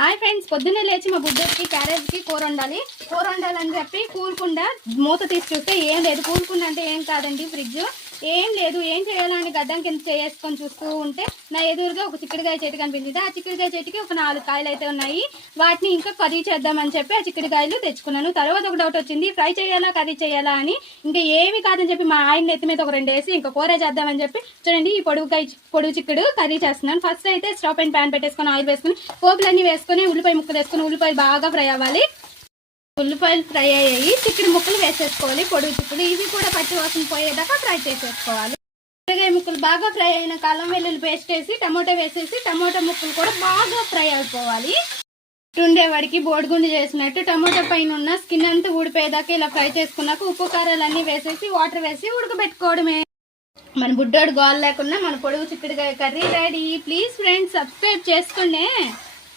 Hi friends, పొద్దున్నే లేచి మా బుడ్డకి క్యారేజ్కి కూర వండాలని చెప్పి కూరకుండా మూత తీసి చూస్తే ఏం లేదు. కూరకుండా అంటే ఏం కాదండి, ఫ్రిడ్జ్ ఏం లేదు. ఏం చేయాలని గడ్డం కింద చేసుకొని చూస్తూ ఉంటే నా ఎదురుగా ఒక చిక్కుడుకాయ చెట్టు కనిపించింది. ఆ చిక్కుడుకాయ చెట్టుకి ఒక 4 కాయలు అయితే ఉన్నాయి. వాటిని ఇంకా కర్రీ చేద్దామని చెప్పి ఆ చిక్కుడుకాయలు తెచ్చుకున్నాను. తర్వాత ఒక డౌట్ వచ్చింది, ఫ్రై చేయాలా కర్రీ చేయాలా అని. ఇంకా ఏమి కాదని చెప్పి మా ఆయన నెత్తి మీద ఒక 2 వేసి ఇంకా కూర చేద్దామని చెప్పి చూడండి ఈ పొడుగు చిక్కుడు కర్రీ చేస్తున్నాను. ఫస్ట్ అయితే స్టవ్ పైన ప్యాన్ పెట్టేసుకొని ఆయిల్ వేసుకుని పోపులన్నీ వేసుకుని ఉల్లిపాయ ముక్కలు వేసుకుని ఉల్లిపాయలు బాగా ఫ్రై అవ్వాలి. ఉల్లిపాయలు ఫ్రై అయ్యాయి, చిక్కుడు ముక్కలు వేసేసుకోవాలి. పొడుగు చిక్కుడు ఇవి కూడా పచ్చి వాసన పోయేదాకా ఫ్రై చేసేసుకోవాలి. ఉల్లిపాయ ముక్కలు బాగా ఫ్రై అయిన అల్లం వెల్లుల్లి పేస్ట్ వేసి టమోటా వేసేసి టమోటా ముక్కలు కూడా బాగా ఫ్రై అయిపోవాలి. ఉండేవాడికి బోడిగుండు చేసినట్టు టమోటా పైన ఉన్న స్కిన్ అంతా ఊడిపోయేదాకా ఇలా ఫ్రై చేసుకున్నాక ఉప్పు కారాలన్నీ వేసేసి వాటర్ వేసి ఉడకబెట్టుకోవడమే. మన బుడ్డోడు గోల్ లేకుండా మన పొడుగు చిక్కుడుకాయ curry ready. Please friends subscribe చేసుకోండి.